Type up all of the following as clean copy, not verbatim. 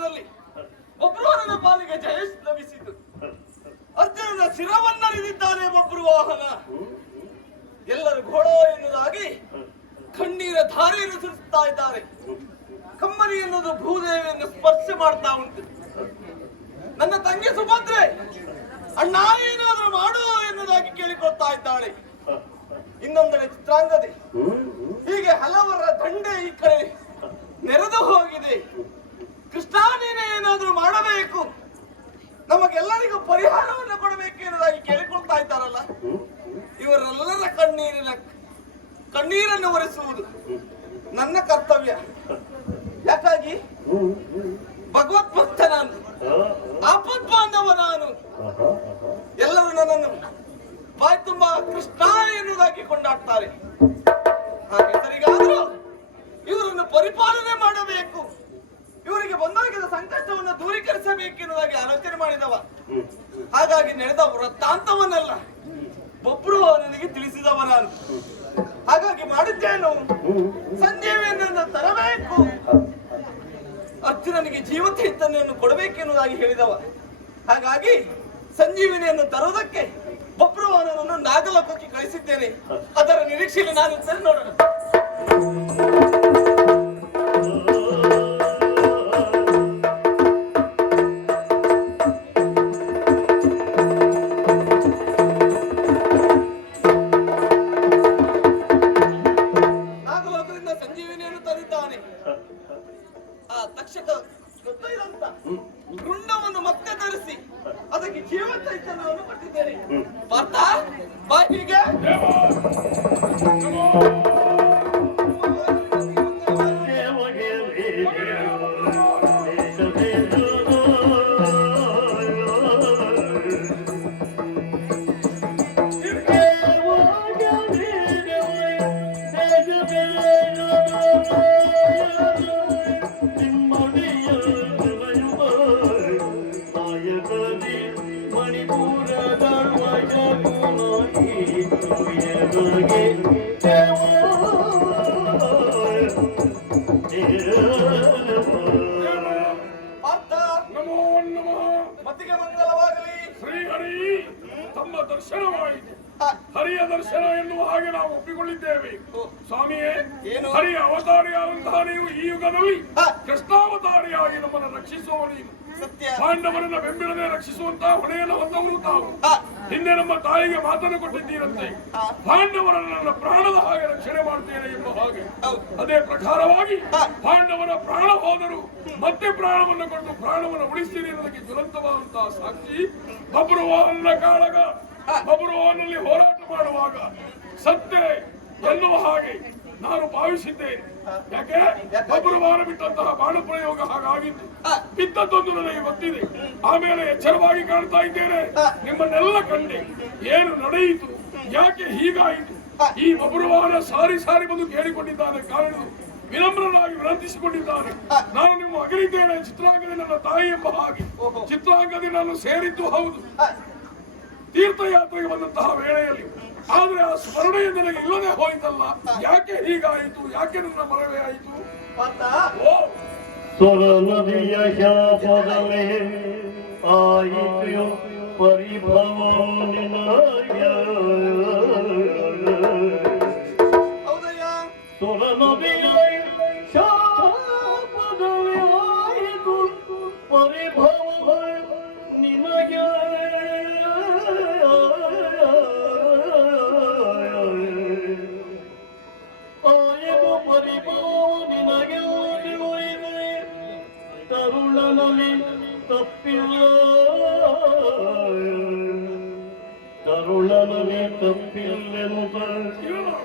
ಯುದ್ಧದಲ್ಲಿ ಬಬ್ರುವಾಹನನ ಪಾಲಿಗೆ ಜಯ ಲಭಿಸಿತು. ಅರ್ಜುನನ ಶಿರವನ್ನರಿದಿದ್ದಾನೆ ಬಬ್ರುವಾಹನ. ಎಲ್ಲರೂ ಘೋಡೋ ಎನ್ನುವುದಾಗಿ ಕಣ್ಣೀರ ಧಾರೆಯನ್ನು ಸುರಿಸುತ್ತಾ ಇದ್ದಾರೆ. ಕಮ್ಮರಿ ಎನ್ನುವುದು ಭೂದೇವಿಯನ್ನು ಸ್ಪರ್ಶ ಮಾಡ್ತಾ ಉಂಟು. ನನ್ನ ತಂಗಿ ಸುಭದ್ರೆ ಅಣ್ಣ ಏನಾದ್ರೂ ಮಾಡು ಎನ್ನುವುದಾಗಿ ಕೇಳಿಕೊಳ್ತಾ ಇದ್ದಾಳೆ. ಇನ್ನೊಂದೆಡೆ ಚಿತ್ರಾಂಗದೆ ಹೀಗೆ ಹಲವರ ದಂಡೆ ಈ ಕಡೆ ನೆರೆದು ಹೋಗಿದೆ. ಕೃಷ್ಣ ನೀನೇ ಏನಾದ್ರೂ ಮಾಡಬೇಕು, ನಮಗೆಲ್ಲರಿಗೂ ಪರಿಹಾರವನ್ನು ಕೊಡಬೇಕು ಎನ್ನುವುದಾಗಿ ಕೇಳಿಕೊಳ್ತಾ ಇದ್ದಾರಲ್ಲ. ಇವರೆಲ್ಲರ ಕಣ್ಣೀರನ್ನು ಒರೆಸುವುದು ನನ್ನ ಕರ್ತವ್ಯ. ಯಾಕಾಗಿ ಭಗವತ್ ಭಕ್ತ ನಾನು, ಆಪತ್ ಬಾಂಧವ ನಾನು. ಎಲ್ಲರೂ ನನ್ನನ್ನು ಬಾಯಿ ತುಂಬಾ ಕೃಷ್ಣ ಎನ್ನುವುದಾಗಿ ಕೊಂಡಾಡ್ತಾರೆ. ಹಾಗೆ ಸರಿಗಾದ್ರೂ ಇವರನ್ನು ಪರಿಪಾಲನೆ ಮಾಡಬೇಕು, ಇವರಿಗೆ ಬಂದೊಳಗಿದ ಸಂಕಷ್ಟವನ್ನು ದೂರೀಕರಿಸಬೇಕೆನ್ನುವುದಾಗಿ ಆಲೋಚನೆ ಮಾಡಿದವ. ಹಾಗಾಗಿ ನಡೆದ ವೃತ್ತಾಂತವನ್ನೆಲ್ಲ ಬಬ್ರುವಾಹನನಿಗೆ ತಿಳಿಸಿದವ ನಾನು. ಹಾಗಾಗಿ ಮಾಡಿದ್ದೇನು, ಸಂಜೀವಿಯನ್ನು ತರಬೇಕು, ಅರ್ಜುನನಿಗೆ ಜೀವಚೈತನ್ಯವನ್ನು ಕೊಡಬೇಕೆನ್ನುವುದಾಗಿ ಹೇಳಿದವ. ಹಾಗಾಗಿ ಸಂಜೀವಿನಿಯನ್ನು ತರುವುದಕ್ಕೆ ಬಬ್ರುವಾಹನನನ್ನು ನಾಗಲೋಕಕ್ಕೆ ಕಳಿಸಿದ್ದೇನೆ. ಅದರ ನಿರೀಕ್ಷೆಯಲ್ಲಿ ನಾನು ಸರಿ ನೋಡೋಣ. ನಾಗಲೋಕದಿಂದ ಸಂಜೀವಿನಿಯನ್ನು ತಂದಿದ್ದಾನೆ. ಆ ತಕ್ಷಕ ಗೊತ್ತೈದಂತ ಗುಂಡವನ್ನು ಮತ್ತೆ ಧರಿಸಿ ಅದಕ್ಕೆ ಜೀವ ಚೈತನ್ಯವನ್ನು ಕೊಟ್ಟಿದ್ದೇನೆ. ಪಾರ್ಥ ಬಾಯಿಗೆ ಮತ್ತಿಗೆ ಮಂಗಲವಾಗಲಿ. ಶ್ರೀಹರಿ ತಮ್ಮ ದರ್ಶನವಾಯಿತು. ಹರಿಯ ದರ್ಶನ ಎನ್ನುವ ಹಾಗೆ ನಾವು ಒಪ್ಪಿಕೊಳ್ಳಿದ್ದೇವೆ. ಸ್ವಾಮಿಯೇ, ಹರಿಯ ಅವತಾರಿಯಾದಂತಹ ನೀವು ಈ ಯುಗದಲ್ಲಿ ಕೃಷ್ಣಾವತಾರಿಯಾಗಿ ನಮ್ಮನ್ನು ರಕ್ಷಿಸುವ ನೀನು. ಪಾಂಡವರನ್ನ ಬೆಂಬಲನೆ ರಕ್ಷಿಸುವಂತಹ ಹೊಣೆಯನ್ನು ಹೊಂದವರು ತಾವು. ಹಿಂದೆ ನಮ್ಮ ತಾಯಿಗೆ ಮಾತನ್ನು ಕೊಟ್ಟಿದ್ದೀರಂತೆ, ಪಾಂಡವರನ್ನ ನನ್ನ ಪ್ರಾಣದ ಹಾಗೆ ರಕ್ಷಣೆ ಮಾಡ್ತೇನೆ ಎಂಬ ಹಾಗೆ. ಅದೇ ಪ್ರಕಾರವಾಗಿ ಪಾಂಡವರ ಪ್ರಾಣ ಹೋದರು ಮತ್ತೆ ಪ್ರಾಣವನ್ನು ಕೊಟ್ಟು ಪ್ರಾಣವನ್ನು ಉಳಿಸ್ತೀನಿ ಅನ್ನೋದಕ್ಕೆ ಜ್ವಲಂತವಾದಂತಹ ಸಾಕ್ಷಿ ಬಬ್ರುವಾಹನನ ಕಾಳಗ. ಬಬ್ರುವಾಹನಲ್ಲಿ ಹೋರಾಟ ಮಾಡುವಾಗ ಸತ್ಯ ಎನ್ನುವ ಹಾಗೆ ನಾನು ಭಾವಿಸಿದ್ದೇನೆ. ಯಾಕೆ ಬಬ್ರುವಾಹನ ಬಿಟ್ಟಂತಹ ಬಾಣ ಪ್ರಯೋಗ ಹಾಗಾಗಿತ್ತು. ಬಿದ್ದದ್ದೊಂದು ನನಗೆ ಗೊತ್ತಿದೆ. ಆಮೇಲೆ ಎಚ್ಚರವಾಗಿ ಕಾಣ್ತಾ ಇದ್ದೇನೆ. ನಿಮ್ಮನ್ನೆಲ್ಲ ಕಂಡೆ ಏನು ನಡೆಯಿತು, ಯಾಕೆ ಹೀಗಾಯಿತು. ಈ ಬಬ್ರುವಾಹನ ಸಾರಿ ಸಾರಿ ಬಂದು ಕೇಳಿಕೊಂಡಿದ್ದಾನೆ. ಕಾರಣ ವಿನಮ್ರನಾಗಿ ವಿನಂತಿಸಿಕೊಂಡಿದ್ದಾನೆ. ನಾನು ನಿಮ್ಮ ಅಗಲಿದ್ದೇನೆ ಚಿತ್ರಾಂಗದ ನನ್ನ ತಾಯಿ ಎಂಬ ಹಾಗೆ. ಚಿತ್ರಾಂಗದ ನಾನು ಸೇರಿದ್ದು ಹೌದು, ತೀರ್ಥಯಾತ್ರೆಗೆ ಬಂದಂತಹ ವೇಳೆಯಲ್ಲಿ. ಆದ್ರೆ ಆ ಸ್ಮರಣೆ ನನಗೆ ಇಲ್ಲದೆ ಹೋಯಿತಲ್ಲ. ಯಾಕೆ ಹೀಗಾಯಿತು, ಯಾಕೆ ನನ್ನ ಮರವೇ ಆಯಿತು. ಸ್ವರ ನದಿಯ ಶಾಪದಲೇ ಆಯಿತು ಪರಿಭವ ನಿನಗೆ. ಸ್ವರ ನದಿಯ ಶಾಪದಲೇ ಆಯಿತು ಪರಿಭವ ನಿನಗೆ. ಆಯದು ಪರಿಭವ ನಿನಗೆ. ತರುಳನಲ್ಲಿ ತಪ್ಪಿಲ್ಲ, ತರುಳನಲ್ಲಿ ತಪ್ಪಿಲ್ಲೆನುತ ಅರಸಿಯನು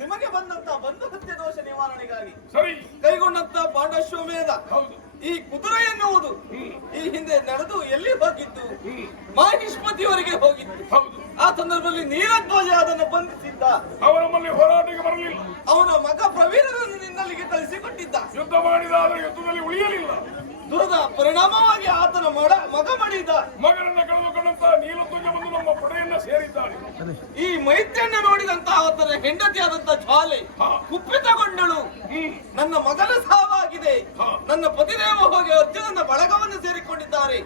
ನಿಮಗೆ ಬಂದಂತ ಬಂಧು ಹತ್ಯೆ ದೋಷ ನಿವಾರಣೆಗಾಗಿ ಸರಿ ಕೈಗೊಂಡಂತ ಪಾಂಡಶ್ವಮೇಧ ಹೌದು. ಈ ಕುದುರೆ ಎನ್ನುವುದು ಈ ಹಿಂದೆ ನಡೆದು ಎಲ್ಲಿ ಹೋಗಿದ್ದು? ಮಾಹಿಷ್ಮತಿಯವರೆಗೆ ಹೋಗಿದ್ದು. ಹೌದು. ಆ ಸಂದರ್ಭದಲ್ಲಿ ನೀಲಧ್ವಜ ಅದನ್ನು ಬಂಧಿಸಿದ್ದ. ಅವರಮ್ಮಲ್ಲಿ ಹೋರಾಟಕ್ಕೆ ಬರಲಿಲ್ಲ. ಅವನ ಮಗ ಪ್ರವೀರನನ್ನು ನಿನ್ನಲ್ಲಿಗೆ ಕಳಿಸಿಕೊಟ್ಟಿದ್ದ. ಯುದ್ಧ ಮಾಡಿದ ಆದರೆ ಯುದ್ಧದಲ್ಲಿ ಉಳಿಯಲಿಲ್ಲ. ದುರದ ಪರಿಣಾಮವಾಗಿ ಆತನ ಮಗ ಮಡಿದ. ಮಗನನ್ನ ಕಳೆದುಕೊಂಡಂತ ನೀಲಧ್ವಜ ಬಂದು ನಮ್ಮ ಪಡೆಯನ್ನ ಸೇರಿದ್ದಾನೆ. ಈ ಮೈತ್ರಿಯನ್ನ ನೋಡಿದಂತ ಆತನ ಹೆಂಡತಿಯಾದಂತ ಜ್ವಾಲೆ ಕುಪಿತಗೊಂಡಳು. ನನ್ನ ಮಗನ ಸಾವಾಗಿದೆ, ನನ್ನ ಪತಿದೇವ ಹೋಗಿ ಅರ್ಜುನನ ಬಳಗವನ್ನು ಸೇರಿಕೊಂಡಿದ್ದಾರೆ,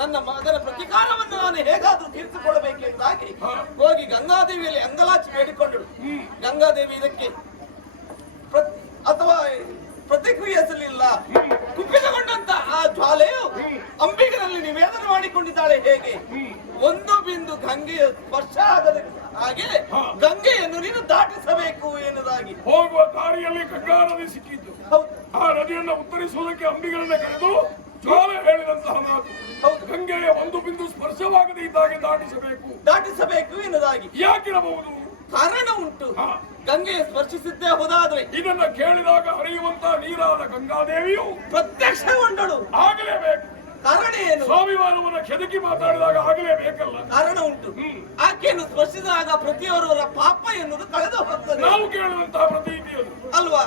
ನನ್ನ ಮಗನ ಪ್ರತಿಕಾರವನ್ನು ನಾನು ಹೇಗಾದ್ರೂ ತೀರಿಸಿಕೊಳ್ಳಬೇಕೆಂದಾಗಿ ಹೋಗಿ ಗಂಗಾದೇವಿಯಲ್ಲಿ ಅಂಗಲಾಚಿ ಬೇಡಿಕೊಂಡಳು. ಗಂಗಾದೇವಿ ಇದಕ್ಕೆ ಅಥವಾ ಪ್ರತಿಕ್ರಿಯಿಸಲಿಲ್ಲ. ಕುಪಿತಗೊಂಡಂತ ಆ ಜ್ವಾಲೆಯು ಅಂಬಿಗನಲ್ಲಿ ನಿವೇದನೆ ಮಾಡಿಕೊಂಡಿದ್ದಾಳೆ. ಹೇಗೆ ಒಂದು ಬಿಂದು ಗಂಗೆಯ ಸ್ಪರ್ಶ ಆಗದ ಹಾಗೆ ಗಂಗೆಯನ್ನು ನೀನು ದಾಟಿಸಬೇಕು ಎನ್ನುವುದಾಗಿ ಹೋಗುವ ದಾರಿಯಲ್ಲಿ ಗಂಗಾ ನದಿ ಸಿಕ್ಕಿದ್ದು. ಆ ನದಿಯನ್ನು ಉತ್ತರಿಸುವುದಕ್ಕೆ ಅಂಬಿಗರನ್ನ ಕರೆದು ಜ್ವಾಲೆ ಹೇಳಿದಂತಹ ಮಾತು, ಗಂಗೆಯ ಒಂದು ಬಿಂದು ಸ್ಪರ್ಶವಾಗದೇ ಇದ್ದಾಗೆ ದಾಟಿಸಬೇಕು ಎನ್ನುವುದಾಗಿ. ಯಾಕಿರಬಹುದು? ಕಾರಣ ಉಂಟು. ಗಂಗೆಯ ಸ್ಪರ್ಶಿಸಿದ್ದೇ ಹೋದಾದ್ರೆ ಇದನ್ನ ಕೇಳಿದಾಗ ಹರಿಯುವಂತ ನೀರಾದ ಗಂಗಾದೇವಿಯು ಪ್ರತ್ಯಕ್ಷಗೊಂಡಳು. ಆಗಲೇಬೇಕು. ಕಾರಣ ಏನು? ಸ್ವಾಭಿಮಾನವನ್ನ ಕೆದಕಿ ಮಾತಾಡಿದಾಗ ಆಗಲೇಬೇಕಲ್ಲ. ಕಾರಣ ಉಂಟು. ಆಕೆಯನ್ನು ಸ್ಪರ್ಶಿಸಿದಾಗ ಪ್ರತಿಯೊಬ್ಬರ ಪಾಪ ಎನ್ನುವುದು ಕಳೆದು ಹೋಗ್ತದೆ. ನಾವು ಕೇಳುವಂತಹ ಪ್ರತೀತಿಯದು ಅಲ್ವಾ?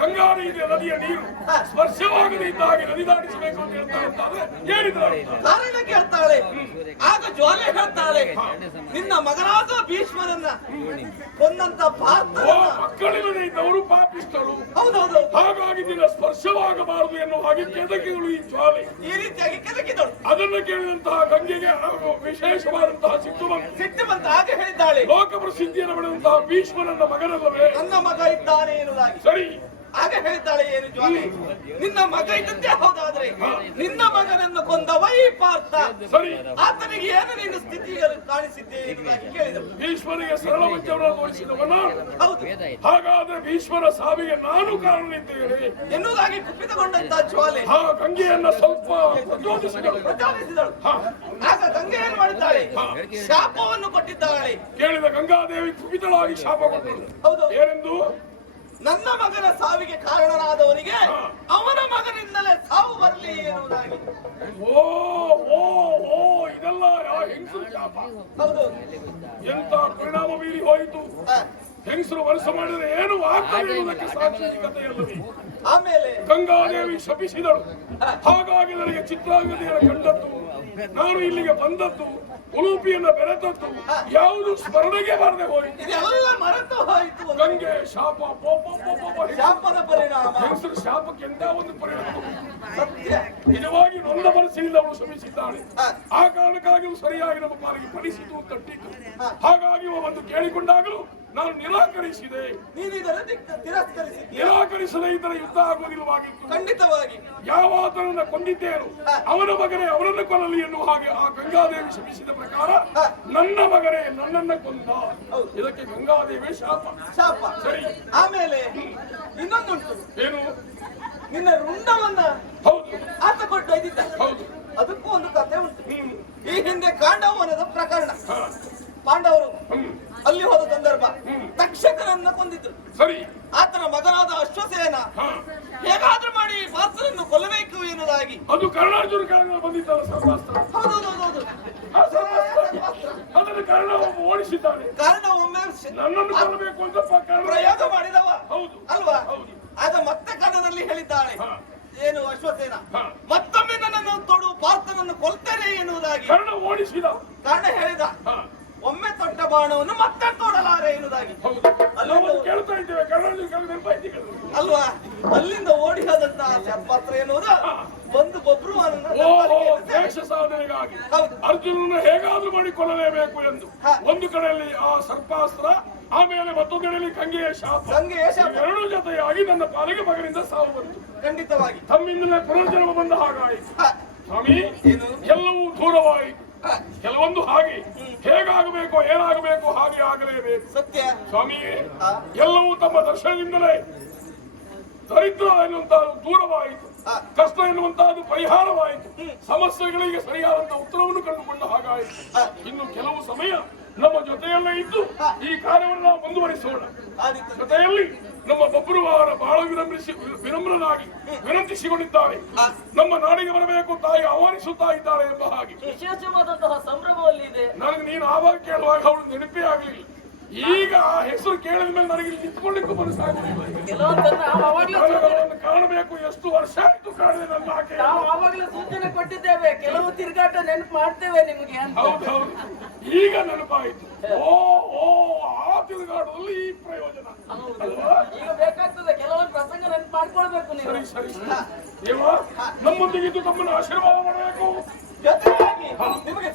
ಗಂಗಾ ನದಿಯ ನೀರು ಸ್ಪರ್ಶವಾಗದೇ ಇದ್ದಾಗೆ ನದಿ ದಾಟಿಸಬೇಕು ಅಂತ ಹೇಳ್ತಾರೆ. ಹೇಳಿದ್ದಾರೆ ಕಾರಣ ಕೇಳ್ತಾಳೆ. ಆಗ ಜ್ವಾಲೆ ಹೇಳ್ತಾಳೆ, ನಿನ್ನ ಮಗನಾದ ಭೀಷ್ಮರನ್ನ ಕೊಂದಂತ ಮಕ್ಕಳಿಲ್ಲದೆ ಇದ್ದವರು ಪಾಪಿಸ್ತಳು. ಹೌದೌದು. ಹಾಗಾಗಿ ನಿನ್ನ ಸ್ಪರ್ಶವಾಗಬಾರದು ಎನ್ನುವ ಹಾಗೆ ಕೆದಕಿಗಳು ಈ ಜ್ವಾಲೆ. ಈ ರೀತಿಯಾಗಿ ಕೆದಕಿದಳು. ಅದನ್ನು ಕೇಳಿದಂತಹ ಗಂಗೆಗೆ ವಿಶೇಷವಾದಂತಹ ಸಿಟ್ಟು ಬಂತ. ಆಗ ಹೇಳಿದ್ದಾಳೆ, ಲೋಕ ಪ್ರಸಿದ್ಧಿಯನ್ನು ಪಡೆದಂತಹ ಭೀಷ್ಮರನ್ನ ಮಗನಲ್ಲವೇ ನನ್ನ ಮಗ ಇದ್ದಾನೆ ಎನ್ನುವುದಾಗಿ. ಸರಿ. ಆಗ ಹೇಳ್ತಾಳೆ ಏನು ಜ್ವಾಲೆ, ನಿನ್ನ ಮಗ ಇದ್ದಂತೆ ಹೋದಾದ್ರೆ ನಿನ್ನ ಮಗನನ್ನು ಕೊಂದವ ಈ ಪಾರ್ಥ. ಸರಿ. ಆತನಿಗೆ ಏನು ನಿನ್ನ ಸ್ಥಿತಿಯನ್ನು ಕಾಣಿಸಿದ್ದೆ ಎನ್ನುವುದಾಗಿ ಕೇಳಿದಳು. ಭೀಷ್ಮರಿಗೆ ಸರಳ ವಜ್ರವನ್ನು ತೋರಿಸಿದವನ. ಹೌದು. ಹಾಗಾದ್ರೆ ಭೀಷ್ಮರ ಸಾವಿಗೆ ನಾನು ಕಾರಣನಿದ್ದೇನೆ ಎನ್ನುವುದಾಗಿ ಕುಪಿತಗೊಂಡಂತ ಜ್ವಾಲೆ ಆ ಗಂಗೆಯನ್ನ ಸ್ವಲ್ಪ ಪ್ರಚೋದಿಸಿದಳು. ಆಗ ಗಂಗೆ ಏನು ಮಾಡಿದ್ದಾಳೆ? ಶಾಪವನ್ನು ಕೊಟ್ಟಿದ್ದಾಳೆ. ಕೇಳಿದ ಗಂಗಾದೇವಿ ಕುಪಿತಳಾಗಿ ಶಾಪ ಕೊಟ್ಟಳು. ಹೌದು. ಏನೆಂದು? ನನ್ನ ಮಗನ ಸಾವಿಗೆ ಕಾರಣನಾದವನಿಗೆ ಅವನ ಮಗನಿಂದಲೇ ಸಾವು ಬರಲಿ ಎನ್ನುವುದಾಗಿ. ಓ ಓ ಓ ಇದೆಲ್ಲ ಹೆಂಗಸರು ಶಾಪ. ಹೌದು. ಎಂತ ಪರಿಣಾಮ ಬೀರಿ ಹೋಯಿತು. ಹೆಂಗಸರು ವರ್ಷ ಮಾಡಿದ್ರೆ ಏನು ಆಗ್ತದೆ ಎನ್ನುವುದಕ್ಕೆ ಸಾಕ್ಷಿಕತೆಯಲ್ಲವೇ. ಆಮೇಲೆ ಗಂಗಾದೇವಿ ಶಪಿಸಿದಳು. ಹಾಗಾಗಿ ನನಗೆ ಚಿತ್ರಾಂಗದಿಯನ್ನು ಕಂಡದ್ದು, ನಾನು ಇಲ್ಲಿಗೆ ಬಂದದ್ದು, ಉಲೂಪಿಯನ್ನ ಬೆರೆತದ್ದು ಯಾವುದು ಸ್ಮರಣೆಗೆ ಬರದೆ ಹೋಯಿತು. ಇದೆಲ್ಲ ಮರೆತು ಹೋಯಿತು. ಗಂಗೆ ಶಾಪ ಶಾಪದ ಪರಿಣಾಮ. ಹೆಂಗಸರು ಶಾಪಕ್ಕೆ ಎಂತ ಒಂದು ಪರಿಣಾಮ. ಸತ್ಯ. ನಿಜವಾಗಿ ನೊಂದ ಮನಸ್ಸಿನಿಂದ ಅವಳು ಶ್ರಮಿಸಿದ್ದಾಳೆ. ಆ ಕಾರಣಕ್ಕಾಗಿ ಸರಿಯಾಗಿ ನಮ್ಮ ಪಾಲಿಗೆ ಪಡಿಸಿತು ತಟ್ಟಿತು. ಹಾಗಾಗಿ ಒಂದು ಕೇಳಿಕೊಂಡಾಗಲೂ ನಾನು ನಿರಾಕರಿಸಿದೆ. ನೀನು ಇದನ್ನು ತಿರಸ್ಕರಿಸಿದ್ದೀಯ. ನಿರಾಕರಿಸದೇ ಇದ್ದರೆ ಯುದ್ಧ ಆಗುವುದಿಲ್ಲವಾಗಿತ್ತು. ಖಂಡಿತವಾಗಿ. ಯಾವ ಆತನನ್ನ ಕೊಂದಿದ್ದೇನು ಅವನ ಮಗನೇ ಅವನನ್ನು ಕೊಲ್ಲಲಿ ಎನ್ನುವ ಹಾಗೆ ಆ ಗಂಗಾದೇವಿ ಶಪಿಸಿದ ಪ್ರಕಾರ ನನ್ನ ಮಗನೇ ನನ್ನನ್ನ ಕೊಂದ. ಇದಕ್ಕೆ ಗಂಗಾದೇವಿ ಶಾಪ. ಸರಿ. ಆಮೇಲೆ ಇನ್ನೊಂದುಂಟು. ಏನು? ನಿನ್ನ ರುಂಡವನ್ನ ಹೌದು ಆತ ಕೊಟ್ಟು ಒಯ್ದಿದ್ದ. ಹೌದು. ಅದಕ್ಕೂ ಒಂದು ಕಥೆ ಉಂಟು. ಈ ಹಿಂದೆ ಕಾಂಡವನದ ಪ್ರಕರಣ. ಪಾಂಡವರು ಅಲ್ಲಿ ಹೋದ ಸಂದರ್ಭ ತಕ್ಷಕನನ್ನ ಕೊಂದಿದ್ರು. ಸರಿ. ಆತನ ಮಗನಾದ ಅಶ್ವಸೇನ ಹೇಗಾದ್ರೂ ಮಾಡಿ ಪಾತ್ರವನ್ನು ಕೊಲ್ಲಬೇಕು ಎನ್ನುವುದಾಗಿ. ಅದು ಕರ್ಣಾರ್ಜುನ ಕಾಲದಲ್ಲಿ ಬಂದಿದ್ದಲ್ಲ ಸರ್ವಾಸ್ತ್ರ. ಹೌದೌದು. ಅದನ್ನು ಕರ್ಣ ಒಬ್ಬ ಓಡಿಸಿದ್ದಾನೆ. ಕಾರಣ ಒಮ್ಮೆ ನನ್ನನ್ನು ಕೊಲ್ಲಬೇಕು ಅಂತ ಪ್ರಯೋಗ ಮಾಡಿದವ. ಹೌದು ಅಲ್ವಾ? ಹೌದು. ಆಗ ಮತ್ತೆ ಕನ್ನಡದಲ್ಲಿ ಹೇಳಿದ್ದಾಳೆ ಏನು ಅಶ್ವಸೇನ, ಮತ್ತೊಮ್ಮೆ ನನ್ನನ್ನು ತೊಡು ಪಾರ್ಥನನ್ನು ಕೊಲ್ತೇನೆ ಎನ್ನುವುದಾಗಿ. ಕರ್ಣ ಓಡಿಸಿದ. ಕಾರಣ ಹೇಳಿದ, ಒಮ್ಮೆ ತೊಟ್ಟ ಬಾಣವನ್ನು ಮತ್ತೆ ತೊಡಲಾರೆ ಎನ್ನುವುದಾಗಿ. ಕೇಳ್ತಾ ಇದ್ದೇವೆ ಅಲ್ವಾ? ಅಲ್ಲಿಂದ ಓಡಿ ಹೋದಂತಹ ಶಸ್ತ್ರಾಸ್ತ್ರ ಎನ್ನುವುದು ಒಂದು ಬೊಬ್ರು ದೇಶ ಸಾಧನೆಗಾಗಿ ಅರ್ಜುನನ್ನು ಹೇಗಾದ್ರೂ ಮಾಡಿಕೊಳ್ಳಲೇಬೇಕು ಎಂದು ಒಂದು ಕಡೆಯಲ್ಲಿ ಆ ಸರ್ಪಾಸ್ತ್ರ, ಆಮೇಲೆ ಮತ್ತೊಂದು ಕಡೆಯಲ್ಲಿ ಗಂಗೆಯ ಶಾಪ. ಎರಡು ಜೊತೆಯಾಗಿ ನನ್ನ ಪಾಲಿಗೆ ಮಗನಿಂದ ಸಾವು ಬಂತು. ಖಂಡಿತವಾಗಿ ತಮ್ಮಿಂದಲೇ ಪುನರ್ಜನ್ಮ ಬಂದ ಹಾಗಾಯಿತು. ಸ್ವಾಮಿ, ಎಲ್ಲವೂ ದೂರವಾಯಿತು. ಕೆಲವೊಂದು ಹಾಗೆ ಹೇಗಾಗಬೇಕು ಏನಾಗಬೇಕು ಹಾಗೆ ಆಗಲೇಬೇಕು. ಸತ್ಯ ಸ್ವಾಮಿಯೇ, ಎಲ್ಲವೂ ತಮ್ಮ ದರ್ಶನದಿಂದಲೇ ದರಿದ್ರ ಎನ್ನುವಂತಹದ್ದು ದೂರವಾಯಿತು, ಕಷ್ಟ ಎನ್ನುವಂತಹದ್ದು ಪರಿಹಾರವಾಯಿತು, ಸಮಸ್ಯೆಗಳಿಗೆ ಸರಿಯಾದಂತಹ ಉತ್ತರವನ್ನು ಕಂಡುಕೊಂಡ ಹಾಗಾಯಿತು. ಇನ್ನು ಕೆಲವು ಸಮಯ ನಮ್ಮ ಜೊತೆಯಲ್ಲೇ ಇದ್ದು ಈ ಕಾರ್ಯವನ್ನು ನಾವು ಮುಂದುವರಿಸೋಣ. ಆದಿತ್ಯ ಜೊತೆಯಲ್ಲಿ ನಮ್ಮ ಬಬ್ರುವಾರ ಬಹಳ ವಿನಮ್ರನಾಗಿ ವಿನಂತಿಸಿಕೊಂಡಿದ್ದಾರೆ. ನಮ್ಮ ನಾಡಿಗೆ ಬರಬೇಕು, ತಾಯಿ ಆಹ್ವಾನಿಸುತ್ತಾ ಇದ್ದಾಳೆ ಎಂಬ ಹಾಗೆ. ವಿಶೇಷವಾದಂತಹ ಸಂಭ್ರಮದಲ್ಲಿ ಇದೆ. ನನಗೆ ನೀನು ಆವಾಗ ಕೇಳುವಾಗ ಅವಳು ನೆನಪೇ ಆಗಲಿಲ್ಲ. ಈಗ ಆ ಹೆಸರು ಕೇಳಿದ ಮೇಲೆ ನನಗೆ ಇಲ್ಲಿ ನಿಂತ್ಕೊಳ್ಳಿಕ್ಕೂ ಮನಸ್ಸಾಗಲಿಲ್ಲ. ಕೆಲವೊಂದನ್ನು ನಾವು ಆವಾಗ್ಲೇ ಅವಳನ್ನು ಕಾಣಬೇಕು. ಎಷ್ಟು ವರ್ಷ ಆಯ್ತು ಕಾಣದೆ ನನ್ನ ಆಕೆ. ನಾವು ಆವಾಗಲೇ ಸೂಚನೆ ಕೊಟ್ಟಿದ್ದೇವೆ, ಕೆಲವು ತಿರುಗಾಟ ನೆನಪು ಮಾಡ್ತೇವೆ ನಿಮಗೆ ಅಂತ. ಹೌದೌದು, ಈಗ ನೆನಪಾಯಿತು. ಓ ಓ ಆ ತಿರುಗಾಟದಲ್ಲಿ ಈ ಪ್ರಯೋಜನ ಅಲ್ವಾ? ಈಗ ಬೇಕಾಗ್ತದೆ ಕೆಲವೊಂದು ಪ್ರಸಂಗ ನೆನಪು ಮಾಡ್ಕೊಳ್ಬೇಕು ನೀವು. ಸರಿ ಸರಿ. ದೇವ ನಮ್ಮೊಂದಿಗಿದ್ದು ತಮ್ಮನ್ನು ಆಶೀರ್ವಾದ ಮಾಡಬೇಕು. ಜೊತೆಯಾಗಿ ನಿಮಗೆ